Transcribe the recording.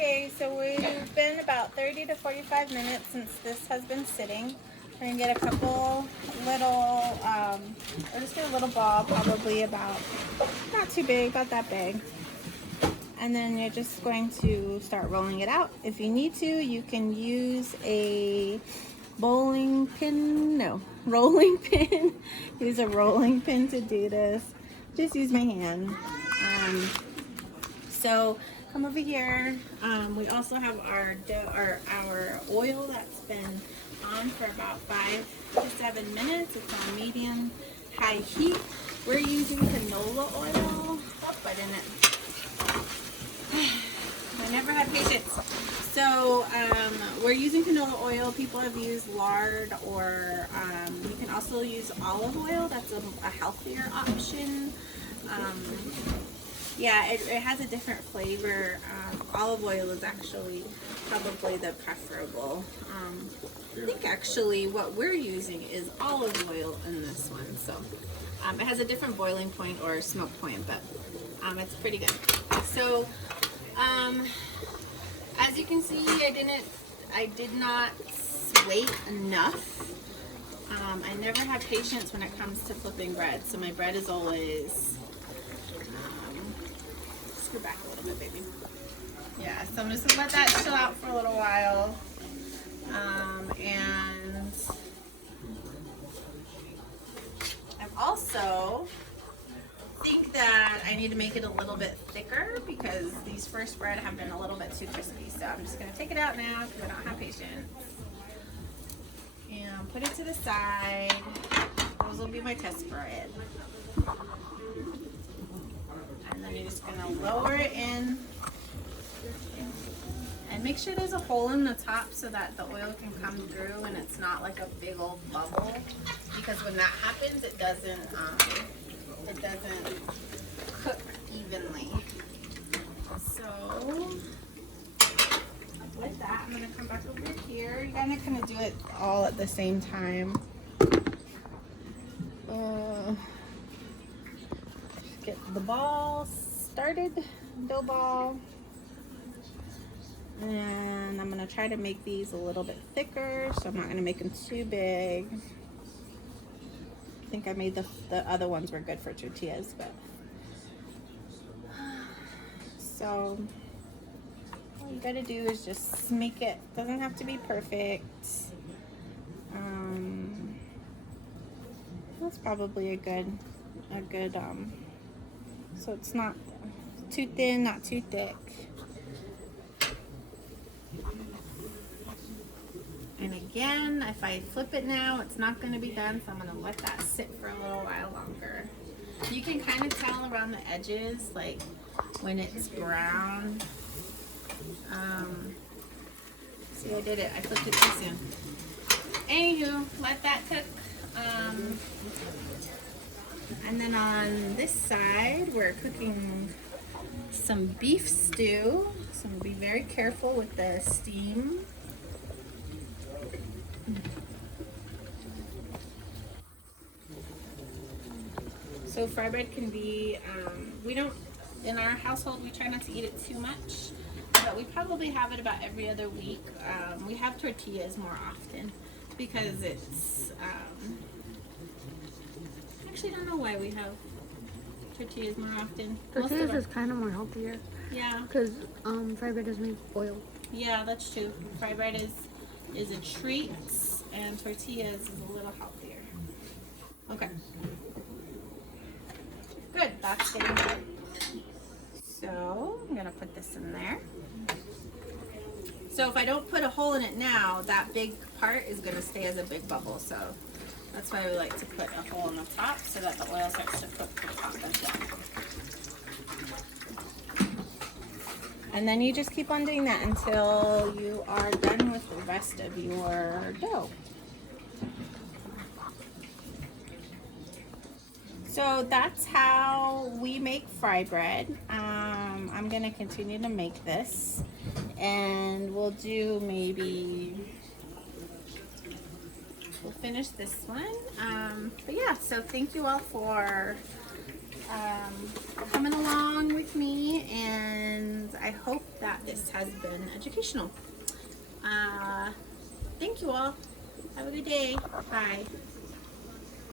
Okay, so we've been about 30 to 45 minutes since this has been sitting. We're gonna get a couple little, or just get a little ball, probably about, not too big, about that big. And then you're just going to start rolling it out. If you need to, you can use a rolling pin. Use a rolling pin to do this. Just use my hand. So come over here. We also have our oil that's been on for about 5 to 7 minutes. It's on medium high heat. We're using canola oil. Oh, I didn't. I never had patience. So we're using canola oil. People have used lard, or you can also use olive oil. That's a healthier option. Yeah, it has a different flavor. Olive oil is actually probably the preferable. I think actually what we're using is olive oil in this one. So it has a different boiling point or smoke point, but it's pretty good. So as you can see, I did not wait enough. I never have patience when it comes to flipping bread, so my bread is always, screw back a little bit, baby. Yeah, so I'm just gonna let that chill out for a little while. And I've also think that I need to make it a little bit thicker because these first bread have been a little bit too crispy. So I'm just going to take it out now because I don't have patience. And put it to the side. Those will be my test bread. And then you're just going to lower it in. And make sure there's a hole in the top so that the oil can come through and it's not like a big old bubble. Because when that happens, it doesn't cook evenly. So with that, I'm gonna come back over here. You're gonna kind of do it all at the same time. Just get the ball started, dough ball. And I'm gonna try to make these a little bit thicker, so I'm not gonna make them too big. I think I made the other ones were good for tortillas, but so all you gotta do is just make it, doesn't have to be perfect. That's probably a good so it's not too thin, not too thick. And again, if I flip it now, it's not going to be done, so I'm going to let that sit for a little while longer. You can kind of tell around the edges, like when it's brown. See, I did it. I flipped it too soon. Anywho, let that cook. And then on this side, we're cooking some beef stew. So I'm going to be very careful with the steam. So fry bread can be, we don't, in our household, we try not to eat it too much, but we probably have it about every other week. We have tortillas more often because it's, actually don't know why we have tortillas more often. Tortillas is kind of more healthier. Yeah. Because fry bread is made oil. Yeah, that's true. Fry bread is a treat, and tortillas is a little healthier. Okay. Good, that's getting good. So I'm gonna put this in there. So if I don't put a hole in it now, that big part is gonna stay as a big bubble. So that's why we like to put a hole in the top so that the oil starts to cook the top as well. And then you just keep on doing that until you are done with the rest of your dough. So that's how we make fry bread. I'm gonna continue to make this, and we'll do we'll finish this one. But yeah, so thank you all for coming along with me, and I hope that this has been educational. Thank you all. Have a good day. Bye.